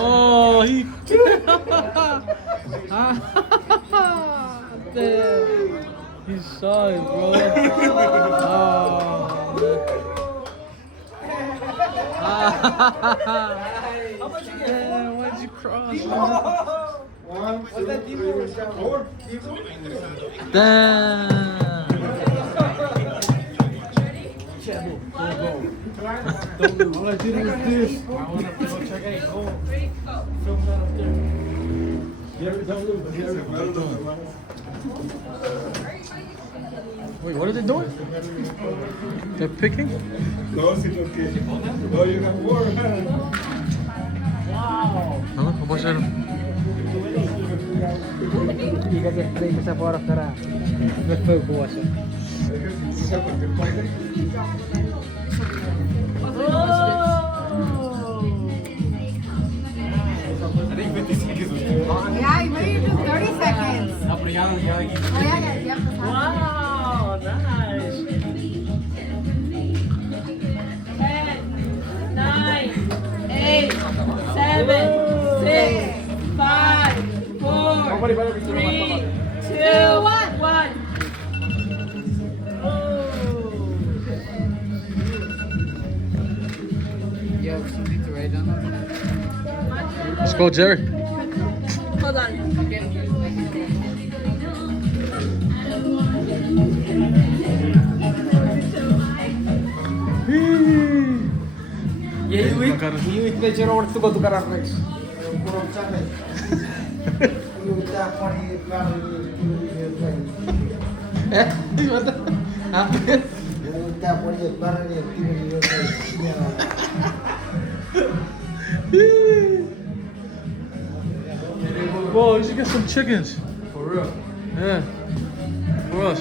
Oh, he. Damn. He's shy, bro. Damn, why'd you cross, man? 1, 2, 3, 4. Damn. All I did was this. Wait, what are they doing? They're picking? No, sino que. No, you have more. No, vamos a hacer. You guys have played this fora para ver foi boa só. Yeah, what do you do? 30 seconds. No, pero ya. Oh, yeah, yeah. Wow, nice. 10, 9, 8, 7, 6, 5, 4, 3, 2, 1. Yo, something to write down. Let's go, Jerry. Hold on. You picture over to go to Caracas. What the? Whoa, you should get some chickens. For real. Yeah. For us.